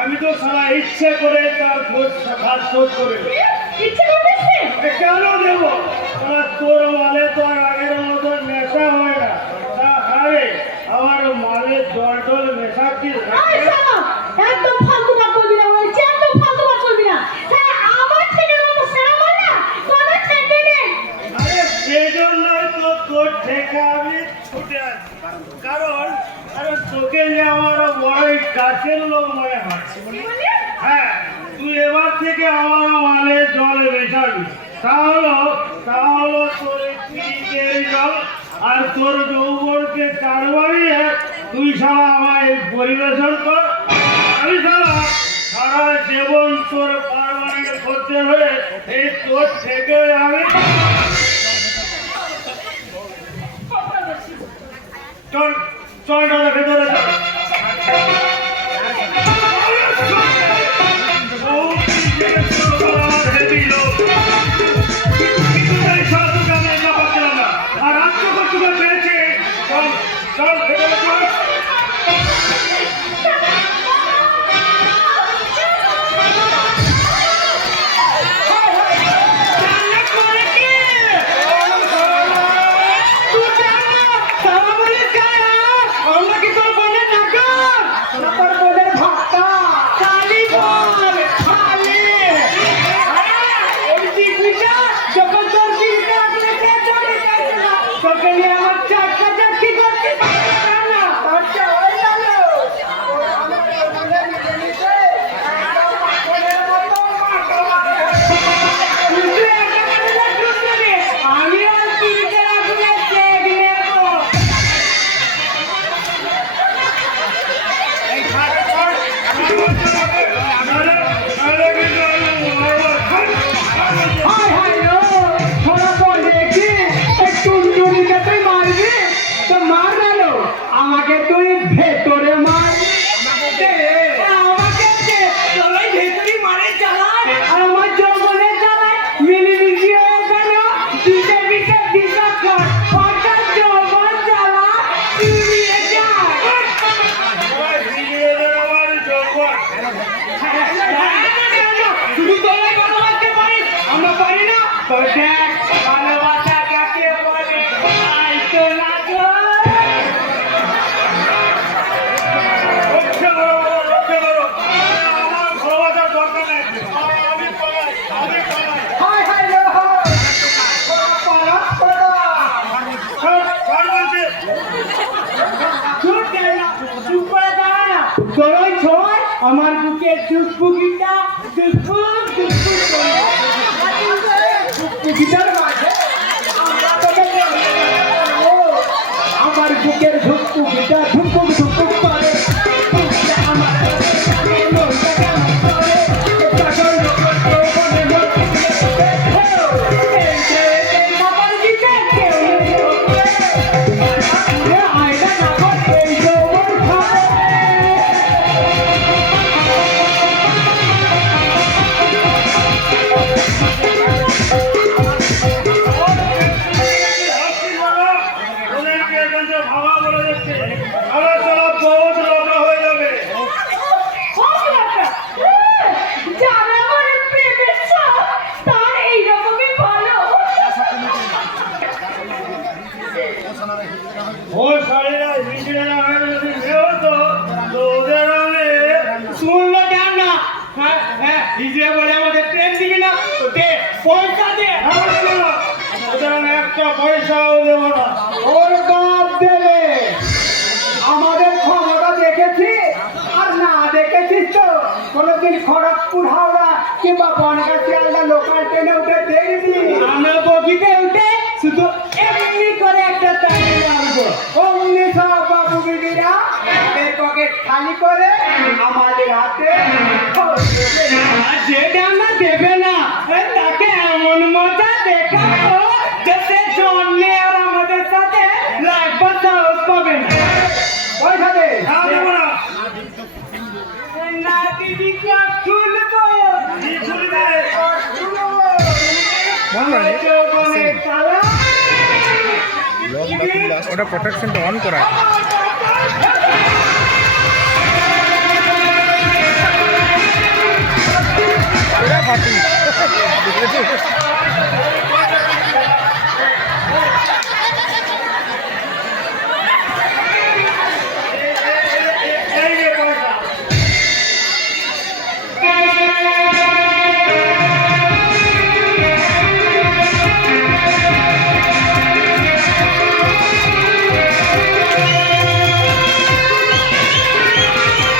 আমি তো সারা ইচ্ছে করে তার ঘাট শোধ করে কেন দেবো? তোর মালে তো আর আগের মতো নেশা হয় না। হারে আমার মালে জল টল মেশাচ্ছি। একদম ফালতু কথা বলবি না, বলছি একদম ফালতু কথা বলবি না। সারা আমার থেকে মতো সারা মানা কোনো থেকে নেই। আরে সেজন্যই তো তোর থেকে আমি ছুটে আসি, কারণ তোকে যে আমার বড়ই কাছের লোক মনে হয়। হ্যাঁ, তুই এবার থেকে আমার মালে জল মেশাবি, তাহলে তোর পিঠের জল আর তোর যৌবনকে চারবারিয়ে তুই সারা আমায় পরিবেশন কর। আমি সারা জীবন তোর পারমানেন্ট করতে হয়ে এই তোর থেকে আমি চল চল ভেতরে চল। আর আত্মকর্তব্য পেয়েছে, চল চল ভেতরে চল। আমার বুকে চুকপুকিটা চুকপুকিটার মাঝে আমার বুকের ঝুকপুকিটা ঝুকপুক ঝুকপুক করে। একটা পয়সাও দেবো না। ওর বাপ দেবে। আমাদের ক্ষমতা দেখেছি আর না দেখেছিস তো কোনোদিন খড়গপুর হাওড়া কিংবা বনগাঁ শিয়ালদা লোকাল ট্রেনে উঠে দেখবি? আমরা বগিতে উঠে শুধু এমনি করে একটা তালি মারবো। অমনি সব বাবু বিবিরা হাতের পকেট খালি করে আমাদের হাতে আর যেটা আমরা দেবে না তাকে এমন মজা দেখাবো যাতে জন্মে আর আমাদের সাথে লাগবার সাহস পাবে না। পয়সা দে। না দেবো না। না দিদি খুলবো। কি খুলবে? যৌবনের তালা ওটা প্রোটেকশনটা অন করা।